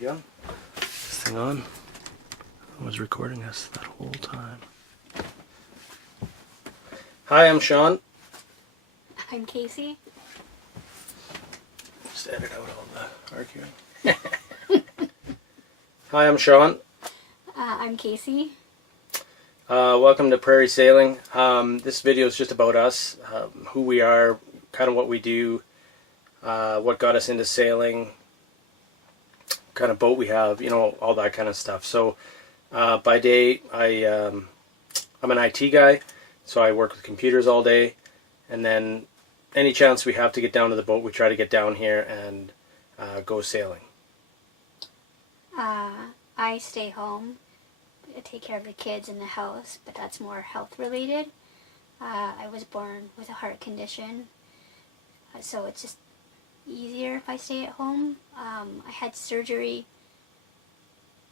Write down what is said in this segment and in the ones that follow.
we go. This thing on. I was recording us that whole time. Hi, I'm Sean. I'm Casey. Just edit out all the arguing. Hi, I'm Sean. I'm Casey. Welcome to Prairie Sailing. This video is just about us, who we are, kind of what we do, what got us into sailing, kind of boat we have, you know, all that kind of stuff. So by day, I'm an IT guy, so I work with computers all day, and then any chance we have to get down to the boat, we try to get down here and go sailing. I stay home, take care of the kids in the house, but that's more health related. I was born with a heart condition, so it's just easier if I stay at home. I had surgery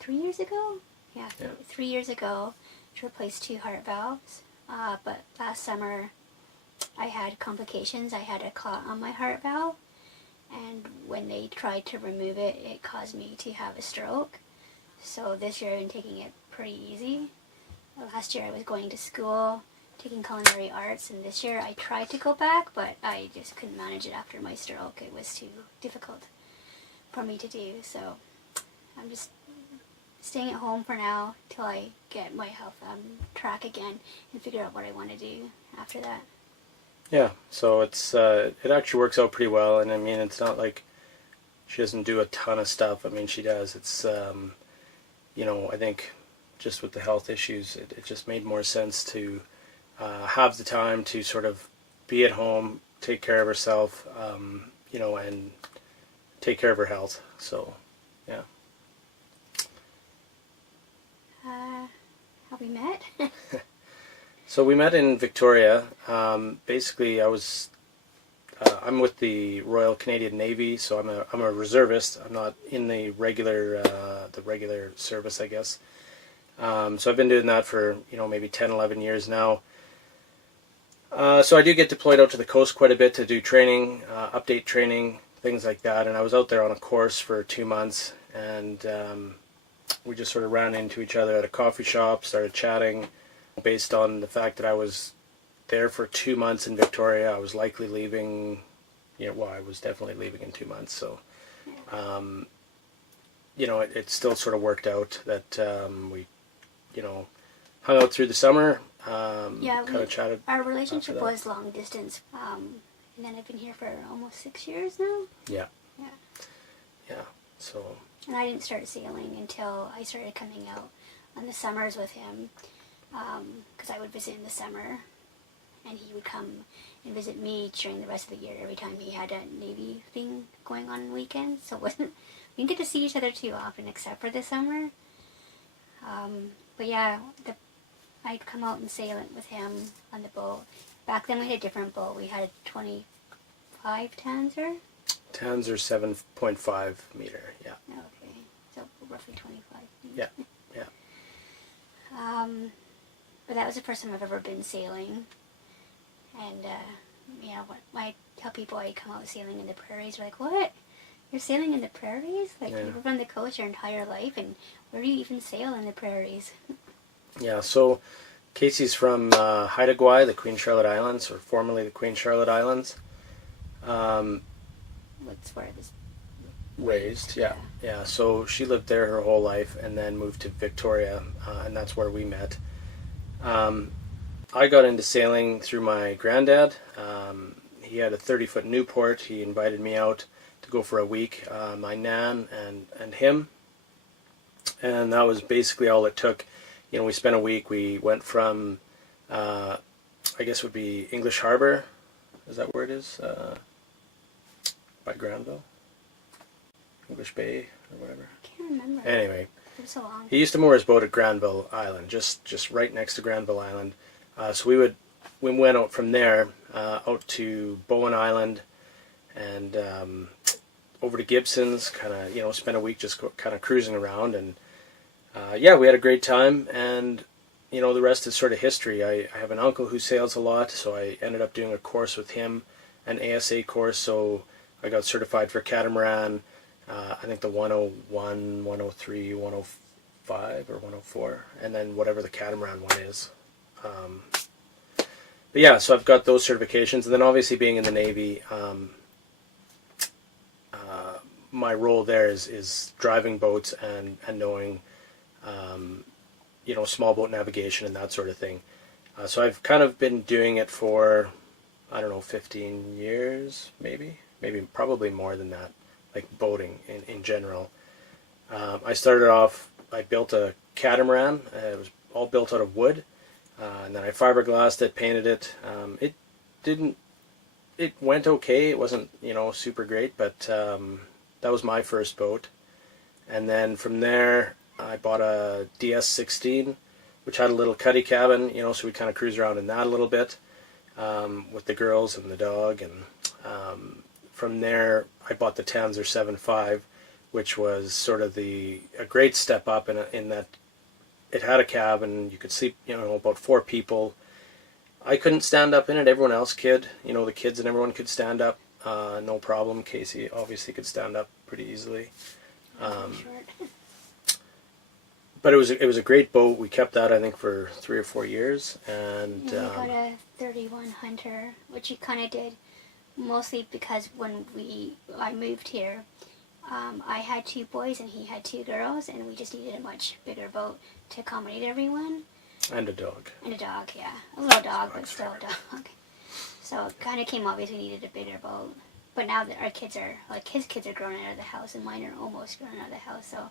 3 years ago? Yeah. 3 years ago to replace 2 heart valves. But last summer I had complications. I had a clot on my heart valve, and when they tried to remove it, it caused me to have a stroke. So this year I've been taking it pretty easy. Last year I was going to school, taking culinary arts, and this year I tried to go back, but I just couldn't manage it after my stroke. It was too difficult for me to do, so I'm just staying at home for now till I get my health on track again and figure out what I want to do after that. Yeah, so it actually works out pretty well, and I mean, it's not like she doesn't do a ton of stuff. I mean, she does. It's you know, I think just with the health issues, it just made more sense to have the time to sort of be at home, take care of herself, you know, and take care of her health. So, yeah. How we met? So we met in Victoria. Basically, I'm with the Royal Canadian Navy, so I'm a reservist. I'm not in the regular service, I guess. So I've been doing that for, you know, maybe 10, 11 years now. So I do get deployed out to the coast quite a bit to do training, update training, things like that. And I was out there on a course for 2 months, and we just sort of ran into each other at a coffee shop, started chatting. Based on the fact that I was there for 2 months in Victoria, I was likely leaving, you know, well, I was definitely leaving in 2 months. So, you know, it still sort of worked out that we, you know, hung out through the summer. Yeah, kind of chatted. Our relationship was long distance, and then I've been here for almost 6 years now. Yeah. Yeah. Yeah. So. And I didn't start sailing until I started coming out on the summers with him, because I would visit in the summer, and he would come and visit me during the rest of the year every time he had a Navy thing going on weekends. So we didn't get to see each other too often except for the summer. But yeah, I'd come out and sail it with him on the boat. Back then we had a different boat. We had a 25 Tanzer. Tanzer 7.5 meter, yeah. Okay, so roughly 25 feet. Yeah, yeah. But that was the first time I've ever been sailing. And, yeah, I tell people I come out sailing in the prairies, they're like, what? You're sailing in the prairies? Like, Yeah. you've run the coast your entire life, and where do you even sail in the prairies? Yeah, so Casey's from Haida Gwaii, the Queen Charlotte Islands, or formerly the Queen Charlotte Islands. What's where this... Raised, yeah. Yeah, so she lived there her whole life and then moved to Victoria, and that's where we met. I got into sailing through my granddad. He had a 30-foot Newport. He invited me out to go for a week, my nan and him. And that was basically all it took. You know, we spent a week. We went from, I guess it would be English Harbor. Is that where it is? By Granville? English Bay or whatever. I can't remember. Anyway, It was so long. he used to moor his boat at Granville Island, just right next to Granville Island. So we went out from there out to Bowen Island and over to Gibson's. Kind of, you know, spent a week just kind of cruising around, and yeah, we had a great time. And you know, the rest is sort of history. I have an uncle who sails a lot, so I ended up doing a course with him, an ASA course. So I got certified for catamaran, I think the 101, 103, 105, or 104, and then whatever the catamaran one is. But yeah, so I've got those certifications, and then obviously being in the Navy, my role there is driving boats and knowing, small boat navigation and that sort of thing. So I've kind of been doing it for, I don't know, 15 years, maybe probably more than that, like boating in general. I started off, I built a catamaran. It was all built out of wood. And then I fiberglassed it, painted it. It went okay. It wasn't, super great, but that was my first boat. And then from there, I bought a DS16, which had a little cuddy cabin, so we kind of cruise around in that a little bit with the girls and the dog. And from there, I bought the Tanzer 7.5, which was sort of a great step up in that it had a cabin. You could sleep, about 4 people. I couldn't stand up in it. Everyone else could. The kids and everyone could stand up. No problem. Casey obviously could stand up pretty easily. But it was a great boat. We kept that, I think, for 3 or 4 years. And we got a 31 Hunter, which you kind of did mostly because when I moved here, I had 2 boys and he had 2 girls, and we just needed a much bigger boat to accommodate everyone. And a dog. And a dog, yeah. A little dog, but still a dog. So it kind of came obvious we needed a bigger boat. But now that our kids are, like, his kids are grown out of the house, and mine are almost grown out of the house, so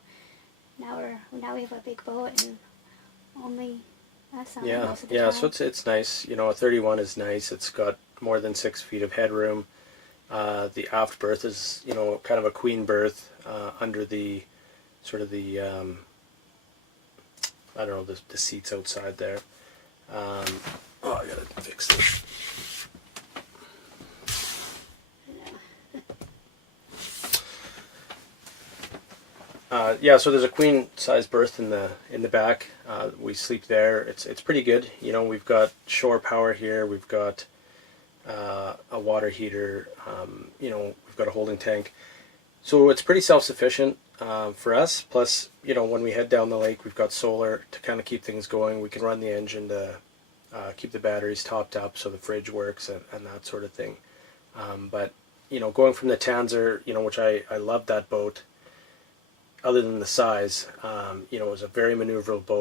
now we have a big boat, and only us on it most of the time. So it's nice. A 31 is nice. It's got more than 6 feet of headroom. The aft berth is, kind of a queen berth under the sort of the I don't know, the seats outside there. I gotta fix this. So there's a queen size berth in the back. We sleep there. It's pretty good. We've got shore power here. We've got a water heater. We've got a holding tank. So it's pretty self-sufficient for us. Plus, when we head down the lake, we've got solar to kind of keep things going. We can run the engine to keep the batteries topped up so the fridge works and that sort of thing. But going from the Tanzer, which I love that boat. Other than the size, it was a very maneuverable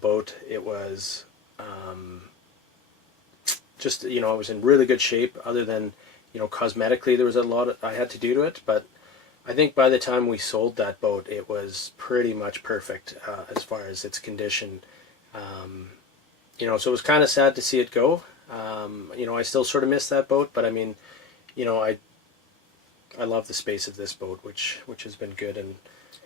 boat. It was just, it was in really good shape. Other than, cosmetically, there was a lot I had to do to it. But I think by the time we sold that boat, it was pretty much perfect as far as its condition. So it was kind of sad to see it go. I still sort of miss that boat, but I mean, I love the space of this boat, which has been good. And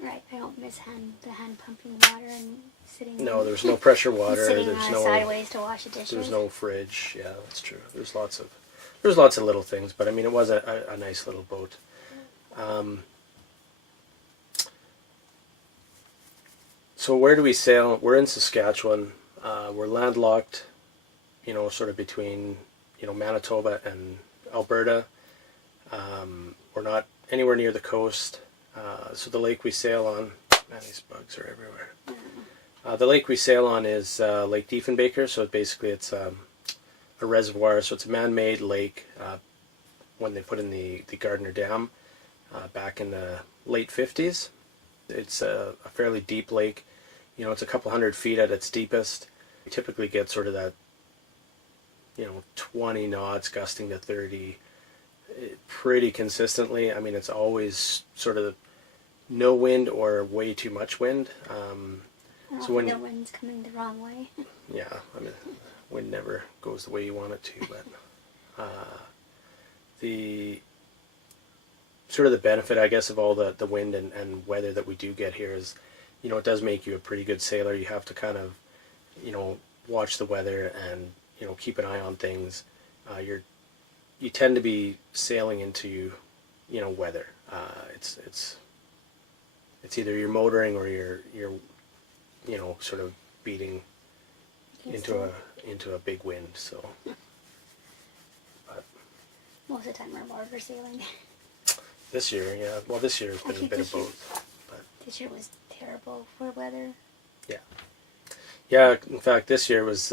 right, I don't miss the hand pumping water and sitting. No, there's no pressure water. Sitting there's no sideways to wash the dishes. There's no fridge. Yeah, that's true. There's lots of little things, but I mean, it was a nice little boat. So where do we sail? We're in Saskatchewan. We're landlocked, sort of between, Manitoba and Alberta. We're not anywhere near the coast. So the lake we sail on, man, these bugs are everywhere. The lake we sail on is Lake Diefenbaker. So basically it's a reservoir. So it's a man-made lake when they put in the Gardner Dam back in the late 50s. It's a fairly deep lake. It's a couple 100 feet at its deepest. We typically get sort of that, 20 knots gusting to 30 pretty consistently. I mean, it's always sort of no wind or way too much wind. So when the wind's coming the wrong way. Yeah, I mean, wind never goes the way you want it to, but the sort of the benefit, I guess, of all the wind and weather that we do get here is, it does make you a pretty good sailor. You have to kind of, watch the weather and, keep an eye on things. You tend to be sailing into, weather. It's either you're motoring or you're sort of beating into a big wind. So, but most of the time we're motor sailing. This year, yeah. Well, this year has been a Actually, bit of both. this year was terrible for weather. Yeah, in fact, this year was,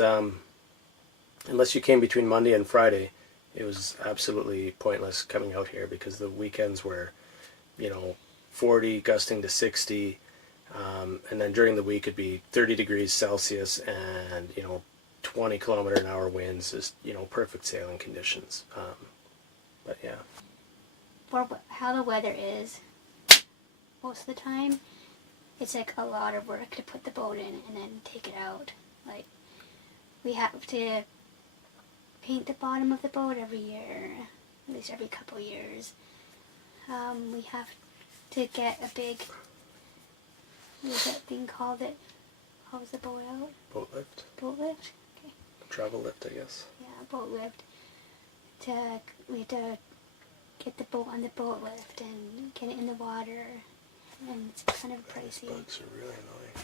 unless you came between Monday and Friday, it was absolutely pointless coming out here because the weekends were, 40, gusting to 60, and then during the week it'd be 30 degrees Celsius and, 20 kilometer an hour winds, just, perfect sailing conditions. But yeah. For how the weather is, most of the time, it's like a lot of work to put the boat in and then take it out. Like, we have to paint the bottom of the boat every year, at least every couple years. We have to get a big, what is that thing called that hauls the boat out? Boat lift? Boat lift? Okay. Travel lift, I guess. Yeah, boat lift. We have to get the boat on the boat lift and get it in the water. And it's kind of pricey. These bugs are really annoying.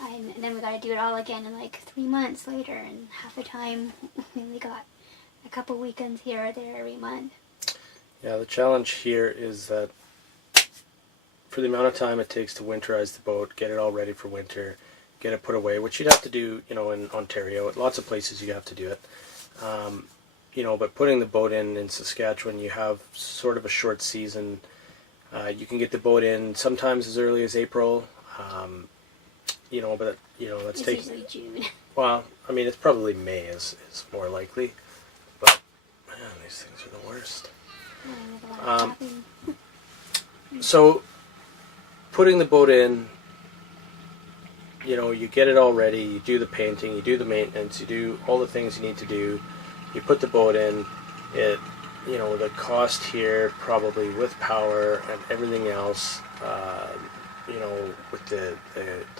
Yeah. And then we got to do it all again in like 3 months later, and half the time we only got a couple weekends here or there every month. Yeah, the challenge here is that for the amount of time it takes to winterize the boat, get it all ready for winter, get it put away, which you'd have to do, in Ontario. At lots of places you have to do it. But putting the boat in Saskatchewan, you have sort of a short season. You can get the boat in sometimes as early as April, but that's it's usually June. Well, I mean, it's probably May is more likely, but man, these things are the worst. So, putting the boat in, you get it all ready. You do the painting, you do the maintenance, you do all the things you need to do. You put the boat in. It. The cost here, probably with power and everything else, with the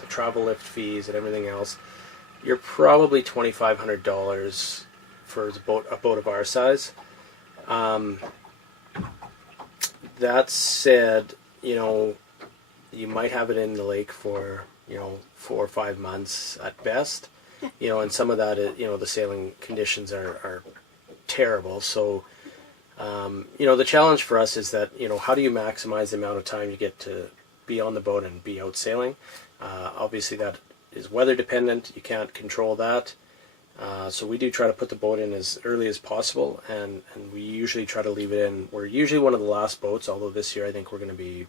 travel lift fees and everything else, you're probably $2,500 for a boat of our size. That said, you might have it in the lake for 4 or 5 months at best, and some of that, the sailing conditions are terrible. So. The challenge for us is that, how do you maximize the amount of time you get to be on the boat and be out sailing? Obviously that is weather dependent. You can't control that. So we do try to put the boat in as early as possible, and we usually try to leave it in. We're usually one of the last boats, although this year I think we're going to be,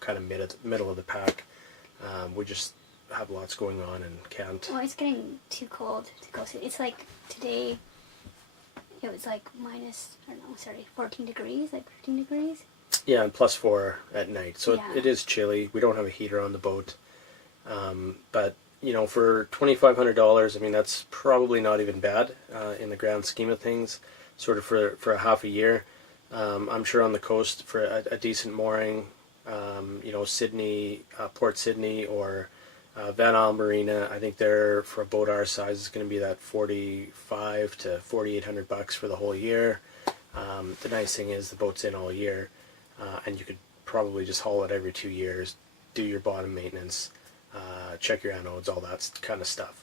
kind of middle of the pack. We just have lots going on and can't. Well, it's getting too cold to go. It's like today. It was like minus, 14 degrees, like 15 degrees. Yeah, and +4 at night. So yeah. it is chilly. We don't have a heater on the boat. But, for $2,500, I mean, that's probably not even bad in the grand scheme of things, sort of for a half a year. I'm sure on the coast for a decent mooring, Sydney, Port Sydney, or Van Isle Marina, I think they're, for a boat our size, is going to be that $4,500 to $4,800 for the whole year. The nice thing is the boat's in all year, and you could probably just haul it every 2 years, do your bottom maintenance, check your anodes, all that kind of stuff.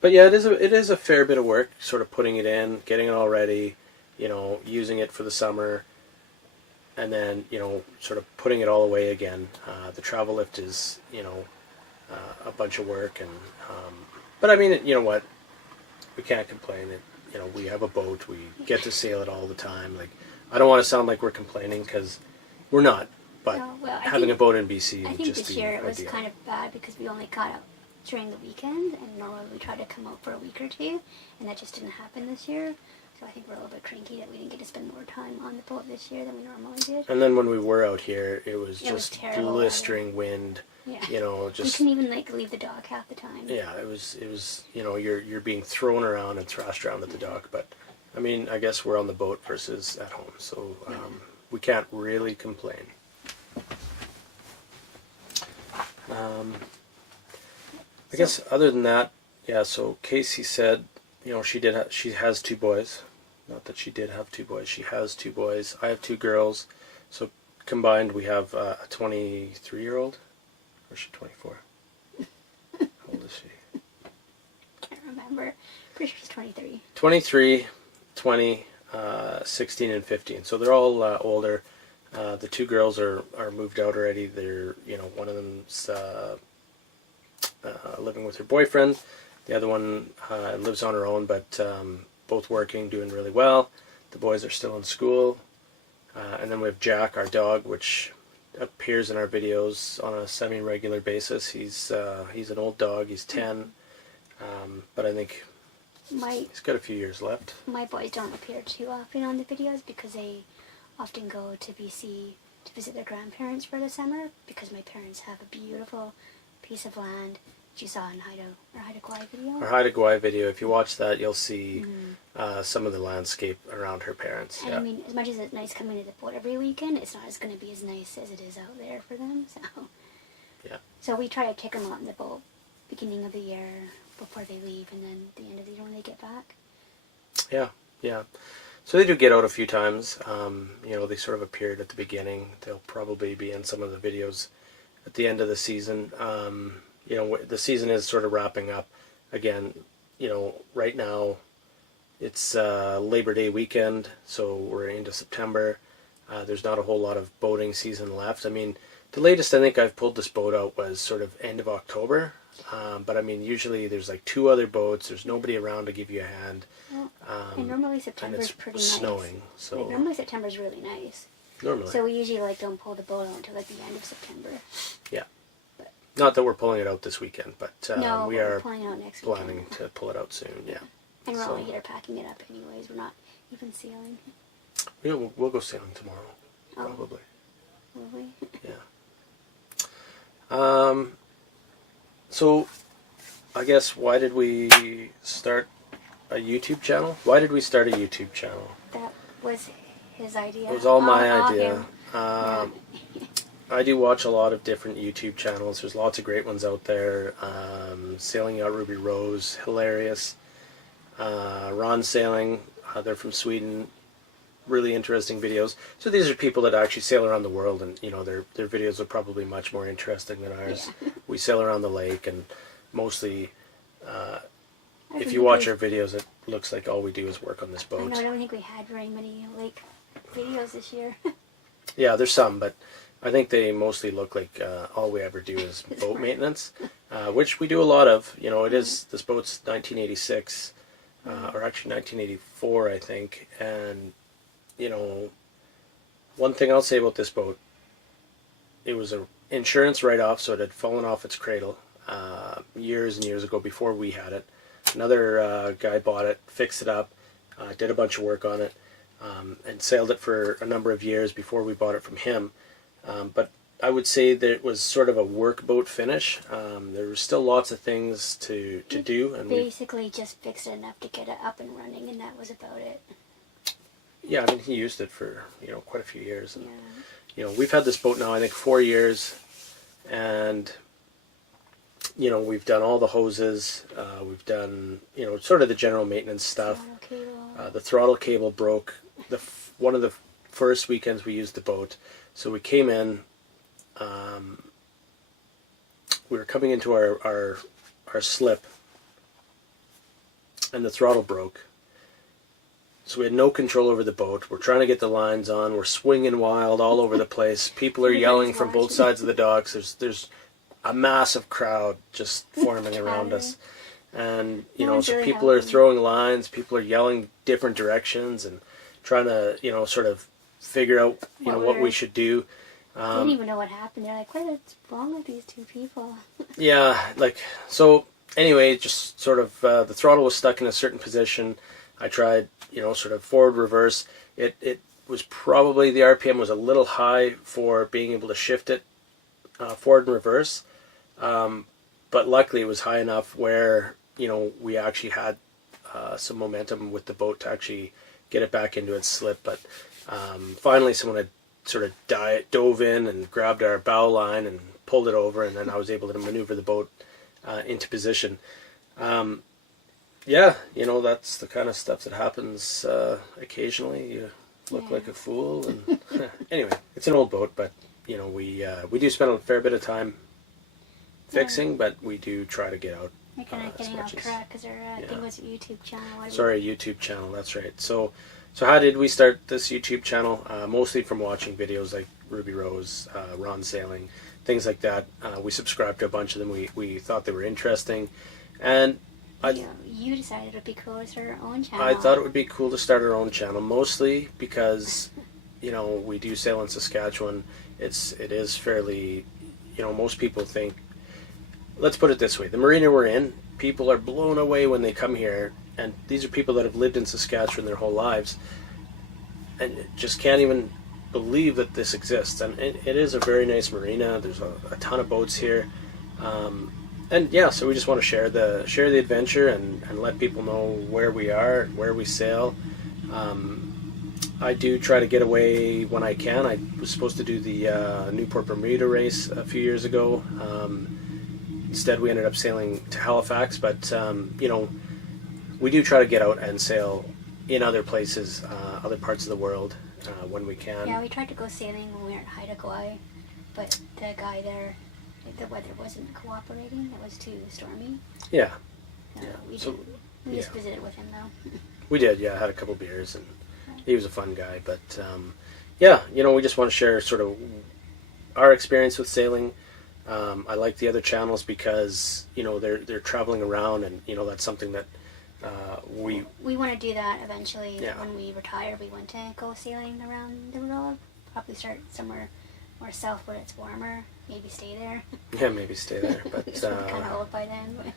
But yeah, it is a fair bit of work, sort of putting it in, getting it all ready, using it for the summer, and then, sort of putting it all away again. The travel lift is, a bunch of work, and but I mean, you know what? We can't complain. We have a boat. We get to sail it all the time. Like, I don't want to sound like we're complaining, because we're not. But having a boat in BC would just be ideal. I think this year it was kind of bad because we only got out during the weekend, and normally we try to come out for a week or two, and that just didn't happen this year. So I think we're a little bit cranky that we didn't get to spend more time on the boat this year than we normally did. And then when we were out here, it was just blistering wind. Yeah. Just you couldn't even leave the dock half the time. Yeah, it was you're being thrown around and thrashed around at the dock. But I mean, I guess we're on the boat versus at home, so we can't really complain. I guess other than that, yeah. So Casey said, she has 2 boys. Not that she did have 2 boys. She has 2 boys. I have 2 girls. So combined, we have a 23-year-old. Or is she 24? How old is she? Can't remember. Pretty sure she's 23. 23, 20. 16 and 15. So they're all older. The two girls are moved out already. They're, one of them's living with her boyfriend. The other one lives on her own, but both working, doing really well. The boys are still in school. And then we have Jack, our dog, which appears in our videos on a semi-regular basis. He's an old dog. He's 10, but I think he's got a few years left. My boys don't appear too often on the videos because they often go to BC to visit their grandparents for the summer, because my parents have a beautiful piece of land, which you saw in our Haida Gwaii video. Our Haida Gwaii video, if you watch that, you'll see some of the landscape around her parents. And I mean, as much as it's nice coming to the boat every weekend, it's not going to be as nice as it is out there for them. So, yeah. So we try to kick them out in the boat beginning of the year before they leave, and then the end of the year when they get back. Yeah, yeah. So they do get out a few times. They sort of appeared at the beginning. They'll probably be in some of the videos at the end of the season. The season is sort of wrapping up. Again, right now it's Labor Day weekend, so we're into September. There's not a whole lot of boating season left. I mean, the latest I think I've pulled this boat out was sort of end of October. But I mean, usually there's like 2 other boats. There's nobody around to give you a hand. And normally September's pretty nice. Snowing, so like, normally September's really nice. Normally. So we usually don't pull the boat out until like the end of September. Yeah. Not that we're pulling it out this weekend, but no, we are pulling it out next planning weekend. to pull it out soon. Yeah. And we're only here packing it up anyways. We're not even sailing. We'll go sailing tomorrow, probably. Will we? Yeah. So, I guess, why did we start a YouTube channel? Why did we start a YouTube channel? That was his idea. It was all my idea. Him. I do watch a lot of different YouTube channels. There's lots of great ones out there. Sailing Yacht Ruby Rose, hilarious. Ron Sailing, they're from Sweden. Really interesting videos. So these are people that actually sail around the world, and their videos are probably much more interesting than ours. Yeah. We sail around the lake, and mostly, if you watch our videos, it looks like all we do is work on this boat. I don't think we had very many lake videos this year. Yeah, there's some, but I think they mostly look like all we ever do is boat maintenance, which we do a lot of. This boat's 1986, or actually 1984, I think, and one thing I'll say about this boat, it was an insurance write-off, so it had fallen off its cradle years and years ago before we had it. Another guy bought it, fixed it up, did a bunch of work on it, and sailed it for a number of years before we bought it from him. But I would say that it was sort of a work boat finish. There were still lots of things to do. And basically just fixed it enough to get it up and running, and that was about it. Yeah, I mean, he used it for, quite a few years. And, we've had this boat now, I think, 4 years. And, we've done all the hoses. We've done, sort of the general maintenance stuff. The throttle cable broke one of the first weekends we used the boat. So we came in, we were coming into our slip, and the throttle broke. So we had no control over the boat. We're trying to get the lines on. We're swinging wild all over the place. People are yelling from both sides of the docks. There's a massive crowd just forming around us. And, so people are throwing lines. People are yelling different directions and trying to, sort of figure out, what we should do. They didn't even know what happened. They're like, what's wrong with these two people? Yeah, so anyway, just sort of, the throttle was stuck in a certain position. I tried, sort of forward, reverse. It was probably, the RPM was a little high for being able to shift it forward and reverse. But luckily it was high enough where, we actually had some momentum with the boat to actually get it back into its slip. But finally someone had sort of dove in and grabbed our bow line and pulled it over, and then I was able to maneuver the boat into position. Yeah, that's the kind of stuff that happens occasionally. You look like a fool. And anyway, it's an old boat, but we do spend a fair bit of time fixing, but we do try to get out You're kind of as getting much off as- track because our yeah. thing was a YouTube channel. What do we- Sorry, YouTube channel. That's right. So how did we start this YouTube channel? Mostly from watching videos like Ruby Rose, Ron Sailing, things like that. We subscribed to a bunch of them. We thought they were interesting, and You decided it would be cool to start our own channel. I thought it would be cool to start our own channel, mostly because, we do sail in Saskatchewan. It is fairly, most people think. Let's put it this way: the marina we're in, people are blown away when they come here, and these are people that have lived in Saskatchewan their whole lives, and just can't even believe that this exists. And it is a very nice marina. There's a ton of boats here. And yeah, so we just want to share the adventure and let people know where we are, where we sail. I do try to get away when I can. I was supposed to do the Newport Bermuda race a few years ago. Instead, we ended up sailing to Halifax, but we do try to get out and sail in other places, other parts of the world when we can. Yeah, we tried to go sailing when we were at Haida Gwaii, but the guy there, the weather wasn't cooperating. It was too stormy. Yeah. We yeah. just visited with him though. We did, yeah. Had a couple beers, and he was a fun guy. But yeah, we just want to share sort of our experience with sailing. I like the other channels because they're traveling around, and that's something that we want to do that eventually. Yeah. When we retire, we want to go sailing around the world. Probably start somewhere more south where it's warmer. Maybe stay there. Yeah, maybe stay there. But kind of old by then. But.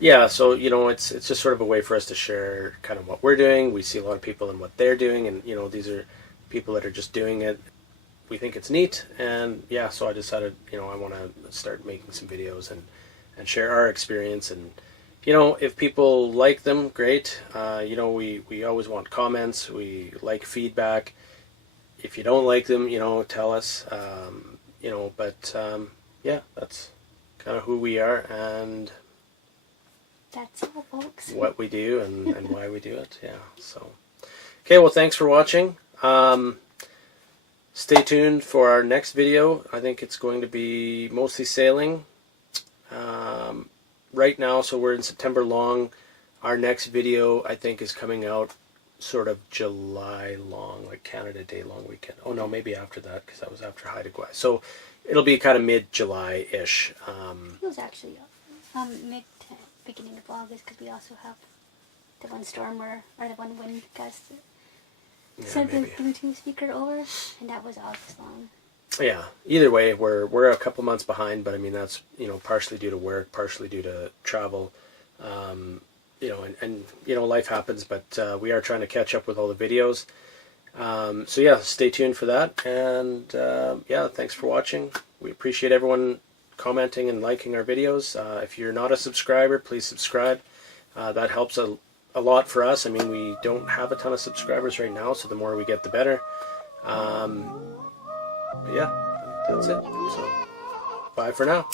Yeah, so it's just sort of a way for us to share kind of what we're doing. We see a lot of people and what they're doing, and these are people that are just doing it. We think it's neat, and yeah, so I decided I want to start making some videos and share our experience, and if people like them, great. We always want comments. We like feedback. If you don't like them, tell us. But yeah, that's kind of who we are and that's all, folks. what we do and why we do it. Yeah. So, okay. Well, thanks for watching. Stay tuned for our next video. I think it's going to be mostly sailing. Right now, so we're in September long. Our next video, I think, is coming out sort of July long, like Canada Day long weekend. Oh no, maybe after that, because that was after Haida Gwaii. So it'll be kind of mid-July-ish. It was actually mid to beginning of August, because we also have the one storm or the one wind gust that sent the Bluetooth speaker over, and that was August long. Yeah. Either way, we're a couple months behind, but I mean that's partially due to work, partially due to travel. And life happens, but we are trying to catch up with all the videos. So yeah, stay tuned for that. And yeah, thanks for watching. We appreciate everyone commenting and liking our videos. If you're not a subscriber, please subscribe. That helps a lot for us. I mean, we don't have a ton of subscribers right now, so the more we get, the better. But yeah, that's it. So, bye for now.